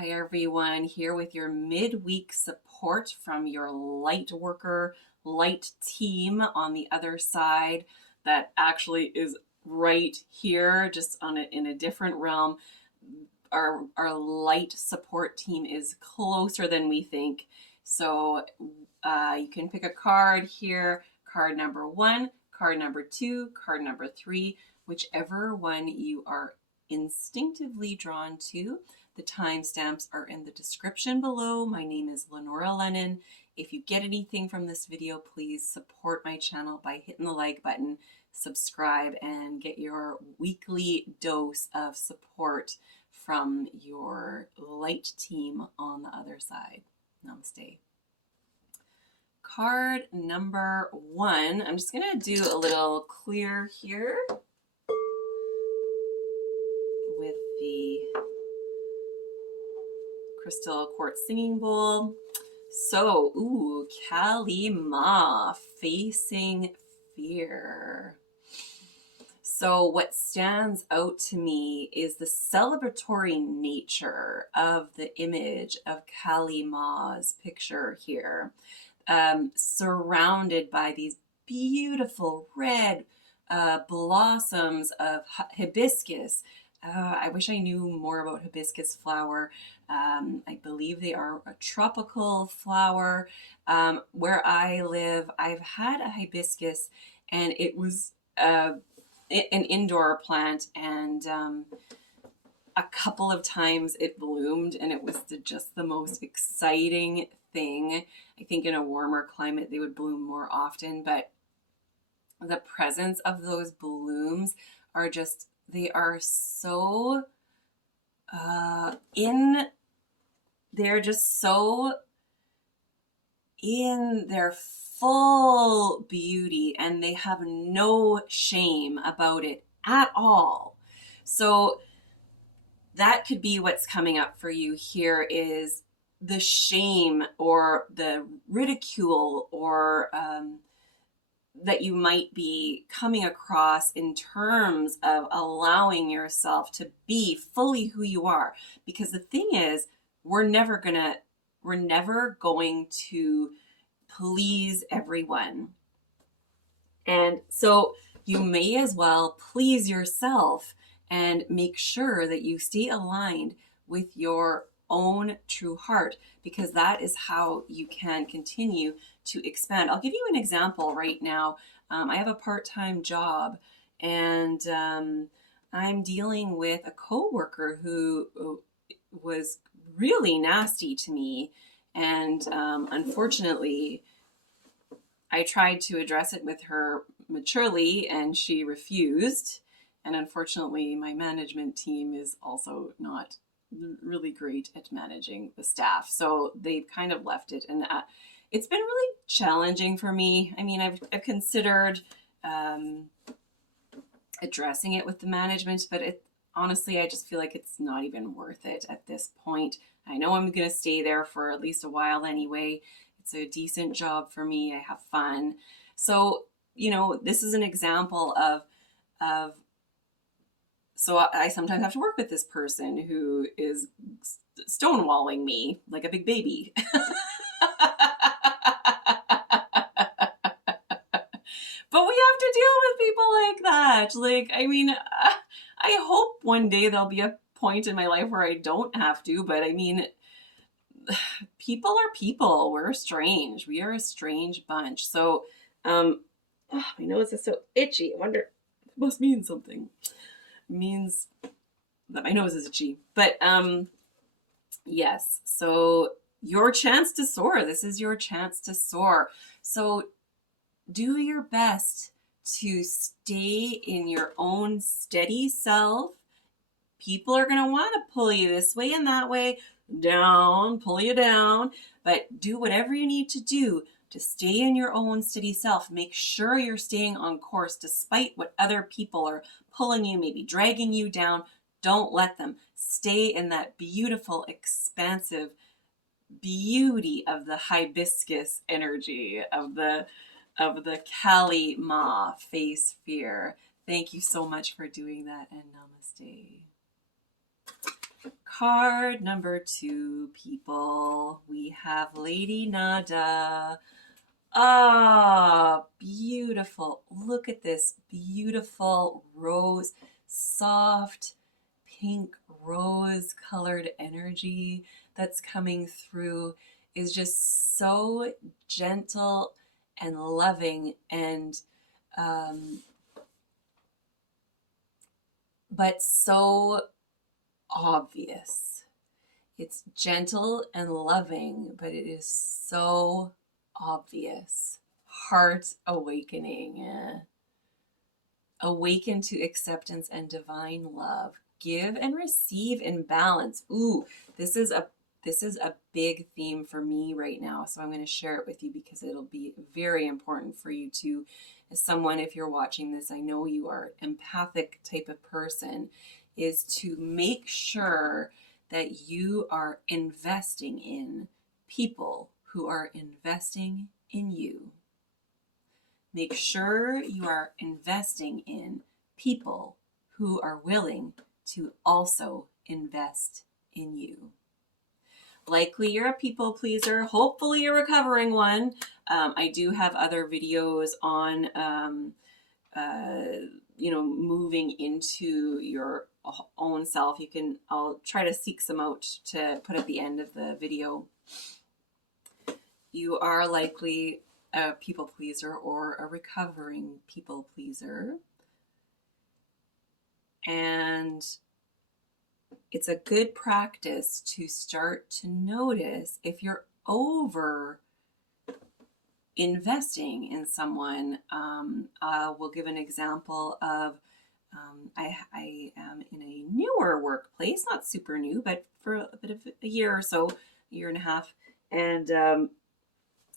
Hi everyone, here with your midweek support from your light worker, light team on the other side that actually is right here, just in a different realm. Our light support team is closer than we think. So you can pick a card here, card number 1, card number 2, card number 3, whichever one you are instinctively drawn to. The timestamps are in the description below. My name is Lenora Lennon. If you get anything from this video, please support my channel by hitting the like button, subscribe, and get your weekly dose of support from your light team on the other side. Namaste. Card number 1. I'm just going to do a little clear here with the crystal quartz singing bowl. So, Kali Ma, facing fear. So what stands out to me is the celebratory nature of the image of Kali Ma's picture here, surrounded by these beautiful red blossoms of hibiscus. I wish I knew more about hibiscus flower. I believe they are a tropical flower. Where I live, I've had a hibiscus, and it was an indoor plant, and a couple of times it bloomed, and it was just the most exciting thing. I think in a warmer climate they would bloom more often, but the presence of those blooms are just, they are so they're just so in their full beauty, and they have no shame about it at all. So that could be what's coming up for you here, is the shame or the ridicule or that you might be coming across in terms of allowing yourself to be fully who you are. Because the thing is, we're never going to please everyone. And so you may as well please yourself and make sure that you stay aligned with your own true heart, because that is how you can continue to expand. I'll give you an example right now. I have a part-time job, and I'm dealing with a coworker who was really nasty to me, and unfortunately I tried to address it with her maturely, and she refused. And unfortunately, my management team is also not really great at managing the staff, so they've kind of left it, and it's been really challenging for me. I mean, I've considered addressing it with the management, but honestly, I just feel like it's not even worth it at this point. I know I'm going to stay there for at least a while anyway. It's a decent job for me. I have fun. So, this is an example of so I sometimes have to work with this person who is stonewalling me like a big baby. But we have to deal with people like that. Like, I mean, I hope one day there'll be a point in my life where I don't have to, but I mean, people are people. We're strange. We are a strange bunch. So, my nose is so itchy. I wonder, it must mean something. It means that my nose is itchy. But, yes. So, your chance to soar. This is your chance to soar. So, do your best to stay in your own steady self. People are going to want to pull you this way and that way, down, pull you down, but do whatever you need to do to stay in your own steady self. Make sure you're staying on course despite what other people are pulling you, maybe dragging you down. Don't let them. Stay in that beautiful, expansive beauty of the hibiscus energy, of the Kali Ma, face fear. Thank you so much for doing that, and namaste. Card number 2, people. We have Lady Nada. Ah, beautiful. Look at this beautiful rose, soft pink rose colored energy that's coming through is just so gentle and loving and but so obvious. It's gentle and loving, but it is so obvious. Heart awakening. Awaken to acceptance and divine love. Give and receive in balance. Ooh, this is a big theme for me right now. So I'm going to share it with you because it'll be very important for you to, as someone, if you're watching this, I know you are an empathic type of person, is to make sure that you are investing in people who are investing in you. Make sure you are investing in people who are willing to also invest in you. Likely you're a people pleaser. Hopefully you're a recovering one. I do have other videos on, moving into your own self. I'll try to seek some out to put at the end of the video. You are likely a people pleaser or a recovering people pleaser. And it's a good practice to start to notice if you're over investing in someone. We'll give an example of I am in a newer workplace, not super new, but for a bit of a year or so, a year and a half. And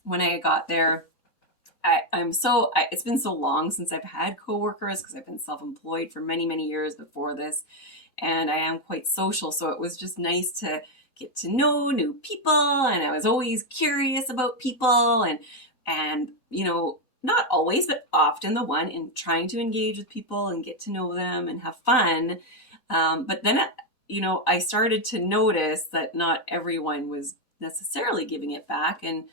when I got there, it's been so long since I've had coworkers because I've been self-employed for many, many years before this. And I am quite social. So it was just nice to get to know new people. And I was always curious about people and not always, but often the one in trying to engage with people and get to know them and have fun. But then, I started to notice that not everyone was necessarily giving it back. And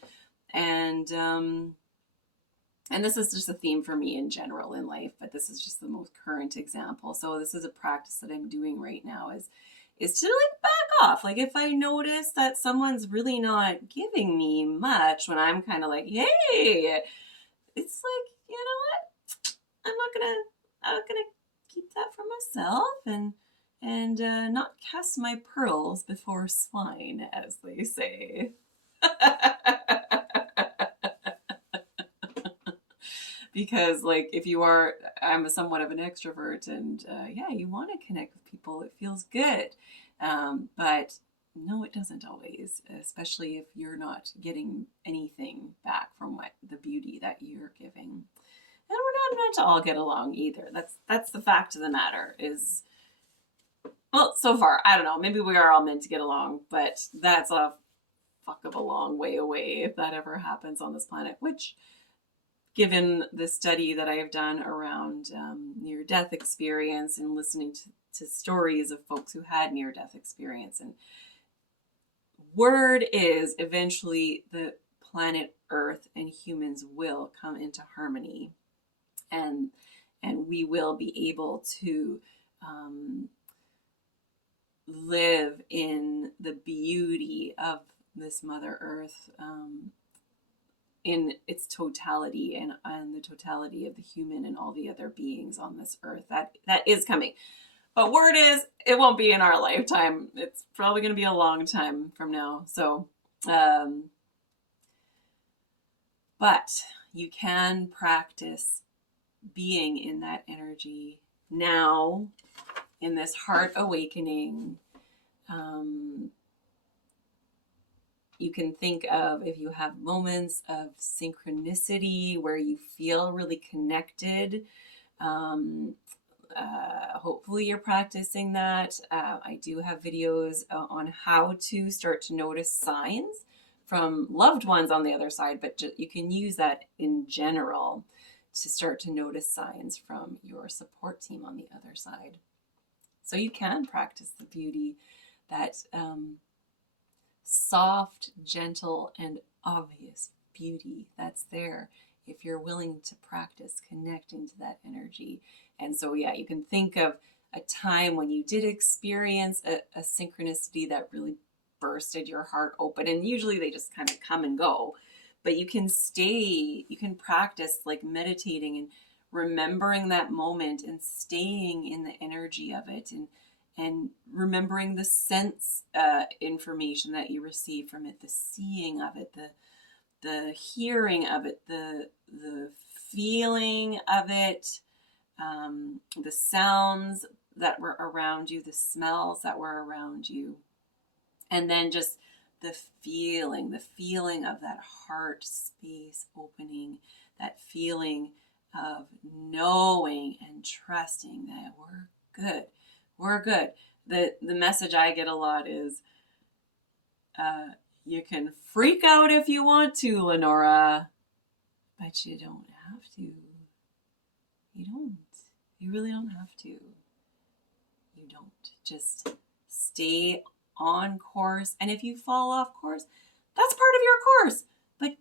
this is just a theme for me in general in life, but this is just the most current example. So this is a practice that I'm doing right now is to back off. Like if I notice that someone's really not giving me much when I'm kind of like, hey, it's like, you know what? I'm not gonna keep that for myself and not cast my pearls before swine, as they say. Because if I'm somewhat of an extrovert and you want to connect with people, it feels good. But no, it doesn't always, especially if you're not getting anything back from the beauty that you're giving. And we're not meant to all get along either. That's the fact of the matter is, well, so far, I don't know, maybe we are all meant to get along, but that's a fuck of a long way away if that ever happens on this planet, which, given the study that I have done around near-death experience and listening to stories of folks who had near-death experience, and word is eventually the planet Earth and humans will come into harmony, and we will be able to live in the beauty of this Mother Earth in its totality and the totality of the human and all the other beings on this earth. That is coming. But word is, it won't be in our lifetime. It's probably going to be a long time from now. So, but you can practice being in that energy now, in this heart awakening. You can think of, if you have moments of synchronicity where you feel really connected, hopefully you're practicing that. I do have videos on how to start to notice signs from loved ones on the other side, but you can use that in general to start to notice signs from your support team on the other side. So you can practice the beauty soft, gentle, and obvious beauty that's there if you're willing to practice connecting to that energy. And so, yeah, you can think of a time when you did experience a synchronicity that really bursted your heart open. And usually they just kind of come and go. But you can practice like meditating and remembering that moment and staying in the energy of it, and remembering the sense information that you receive from it, the seeing of it, the hearing of it, the feeling of it, the sounds that were around you, the smells that were around you, and then just the feeling of that heart space opening, that feeling of knowing and trusting that we're good. We're good. The message I get a lot is, you can freak out if you want to, Lenora, but you don't have to. You don't. You really don't have to. You don't. Just stay on course. And if you fall off course, that's part of your course. But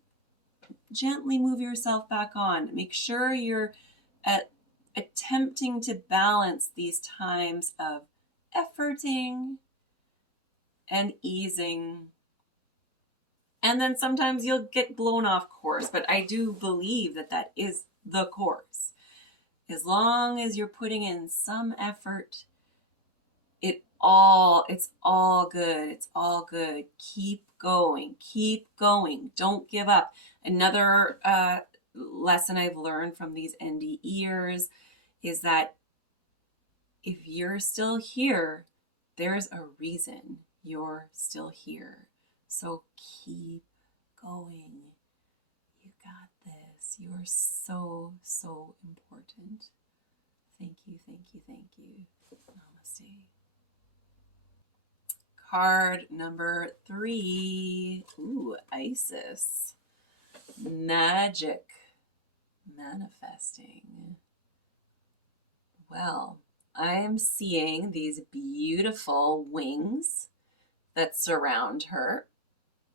gently move yourself back on. Make sure you're attempting to balance these times of efforting and easing. And then sometimes you'll get blown off course. But I do believe that is the course. As long as you're putting in some effort, it's all good. It's all good. Keep going. Keep going. Don't give up. Another lesson I've learned from these NDEers is that if you're still here, there's a reason you're still here. So keep going. You got this. You are so, so important. Thank you, thank you, thank you. Namaste. Card number 3. Ooh, Isis. Magic. Manifesting. Well, I am seeing these beautiful wings that surround her.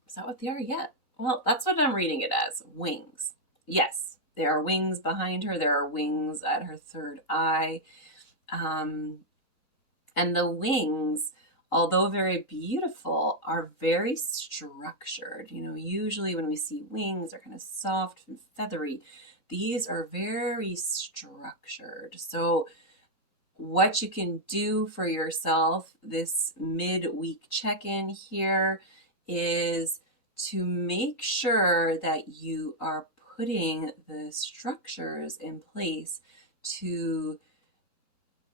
Is that what they are? Yeah. Well, that's what I'm reading it as. Wings. Yes, there are wings behind her. There are wings at her third eye. And the wings, although very beautiful, are very structured. You know, usually when we see wings, they're kind of soft and feathery. These are very structured. So what you can do for yourself this midweek check-in here is to make sure that you are putting the structures in place to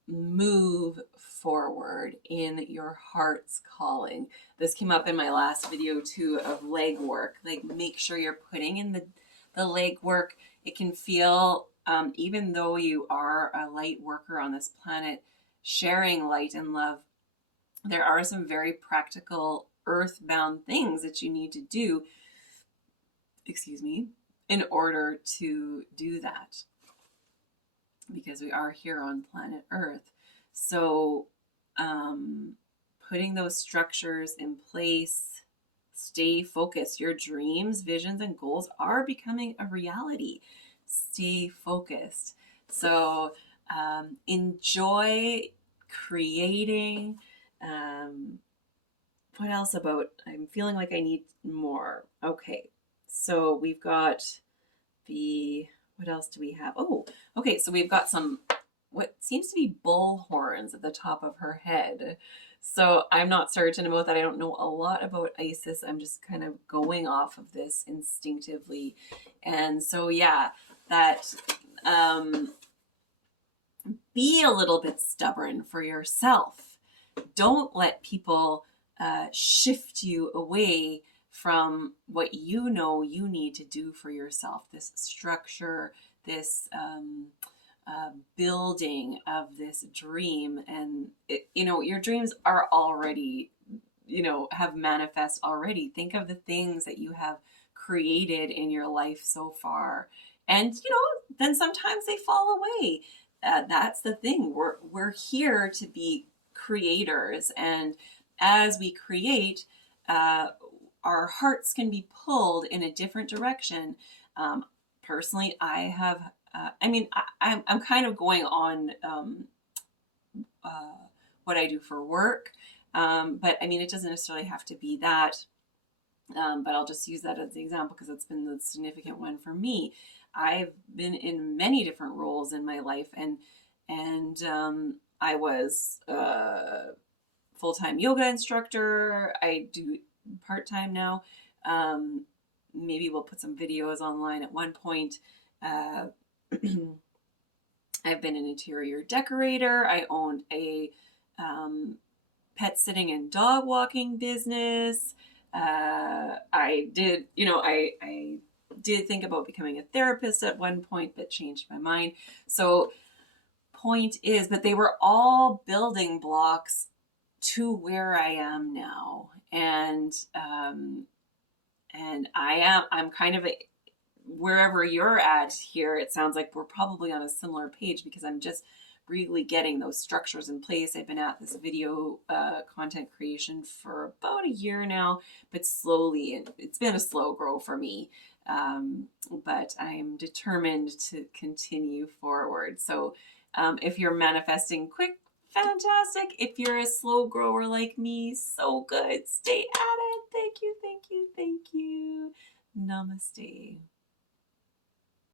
move forward in your heart's calling. This came up in my last video too of leg work. Like, make sure you're putting in the leg work. It can feel, even though you are a light worker on this planet, sharing light and love, there are some very practical earthbound things that you need to do, in order to do that, because we are here on planet Earth. So putting those structures in place, stay focused. Your dreams, visions, and goals are becoming a reality. Stay focused. So enjoy creating. What else about, I'm feeling like I need more. Okay, so we've got what else do we have? Oh, okay, so we've got some, what seems to be bull horns at the top of her head. So I'm not certain about that. I don't know a lot about Isis. I'm just kind of going off of this instinctively. And so, yeah, that be a little bit stubborn for yourself. Don't let people shift you away from what you know you need to do for yourself. This structure, this building of this dream. And your dreams are already, have manifest already. Think of the things that you have created in your life so far, and then sometimes they fall away. That's the thing. We're here to be creators, and as we create, our hearts can be pulled in a different direction. Personally, I have, I'm kind of going on what I do for work. But I mean, it doesn't necessarily have to be that. But I'll just use that as an example because it's been the significant one for me. I've been in many different roles in my life, and I was a full-time yoga instructor. I do part-time now. Maybe we'll put some videos online at one point. I've been an interior decorator. I owned a pet sitting and dog walking business. I did, I did think about becoming a therapist at one point, but changed my mind. So, point is, but they were all building blocks to where I am now, and I'm kind of wherever you're at here. It sounds like we're probably on a similar page because I'm just really getting those structures in place. I've been at this video content creation for about a year now, but slowly, and it's been a slow grow for me. But I'm determined to continue forward. So if you're manifesting quick, fantastic. If you're a slow grower like me, so good. Stay at it. Thank you, thank you, thank you. Namaste.